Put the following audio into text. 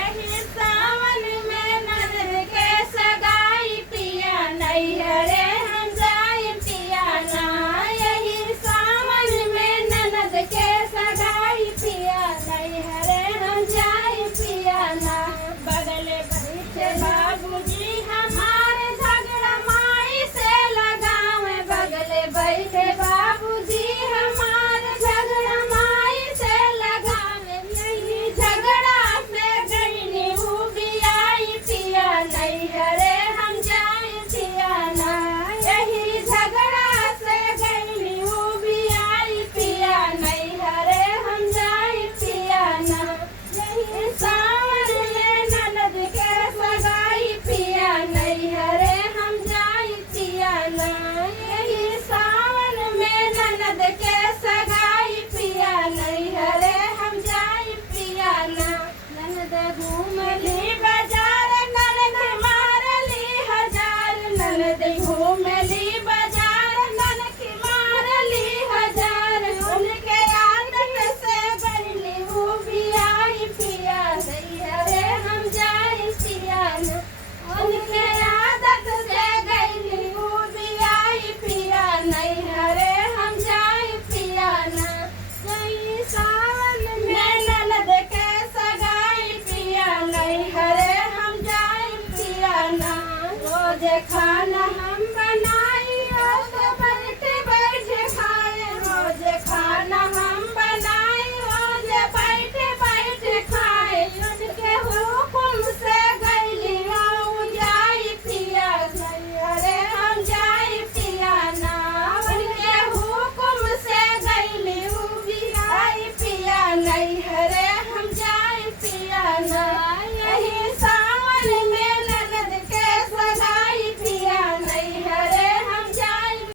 एही सावन में ननद के सगाई पिया नैहरे हम जाए पिया ना। यही सावन में ननद के सगाई पिया नैहरे हम जाए पिया ना। बगल बैठे बाबूजी हमारे झगड़ा माई से लगावे। बगल बैठे बाबूजी हमारे झगड़ा माई से लगावे। यही झगड़ा से गईनी उबियाई पिया नैहरे हम जाए पिया ना। यही झगड़ा से गईनी उबियाई पिया नैहरे हम जाए पिया ना। यही सावन में ननद के सगाई पिया नैहरे हम जाए पिया ना। यही सावन में ननद के सगाई पिया नैहरे हम जाए पिया ना। ननद घूम